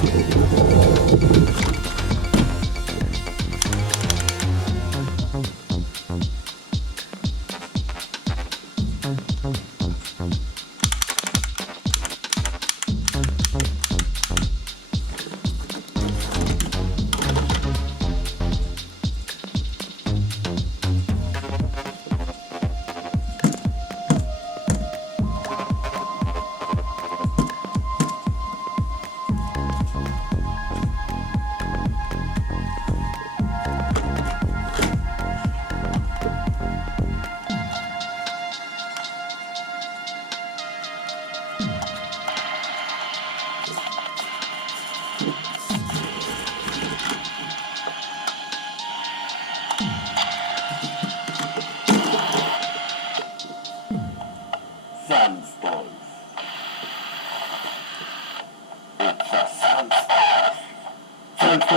Thank you.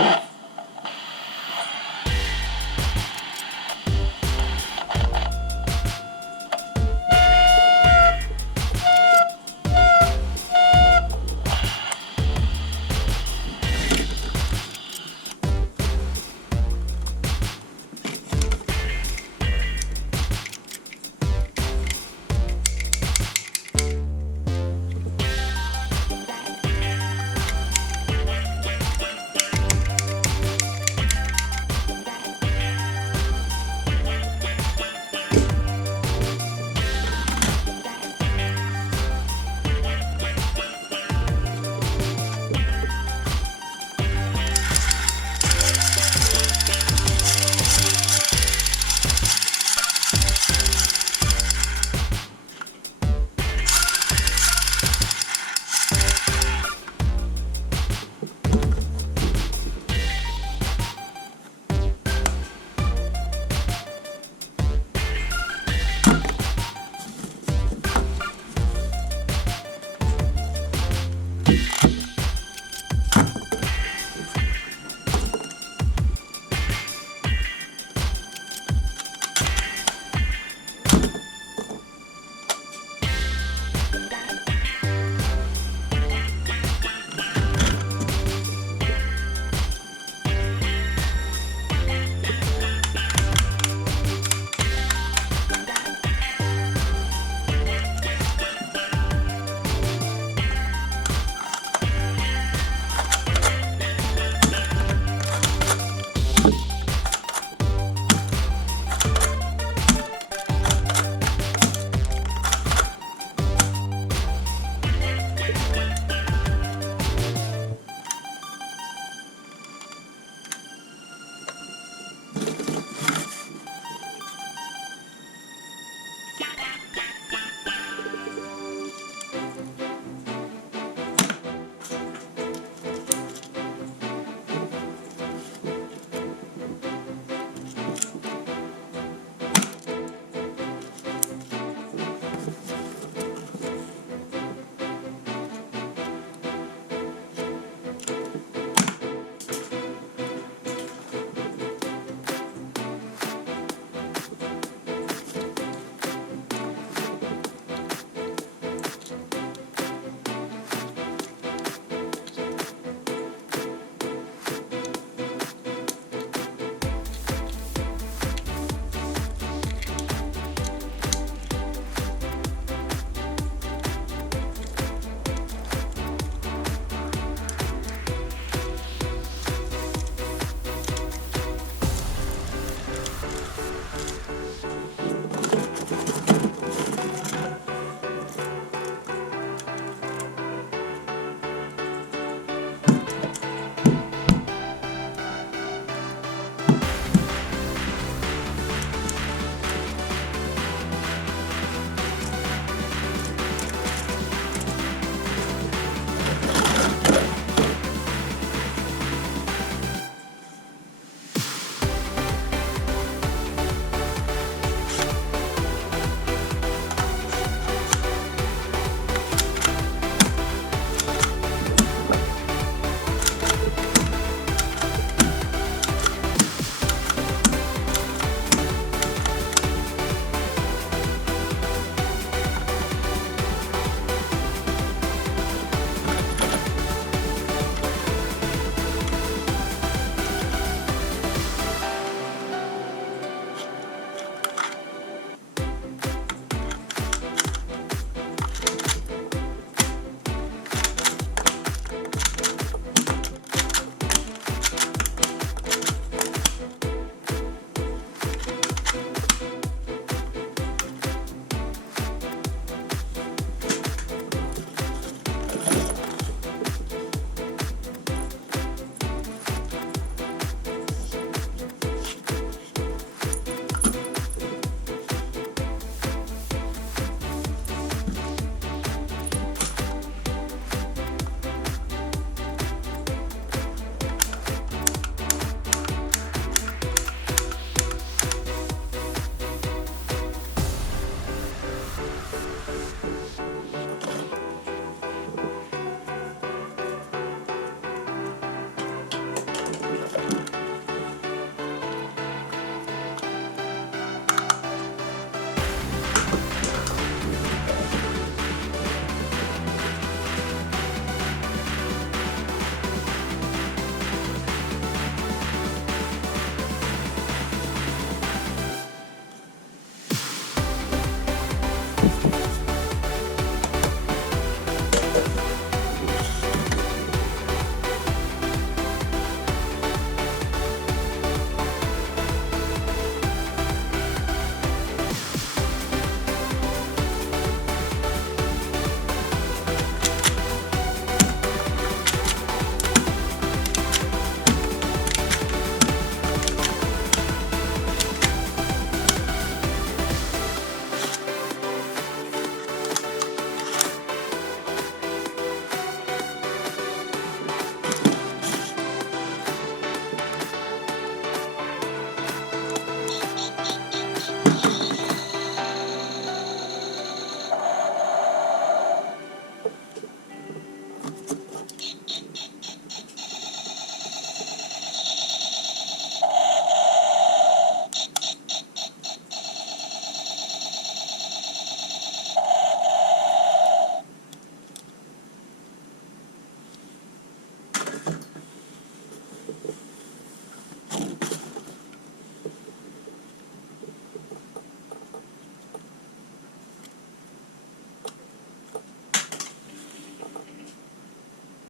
Yeah.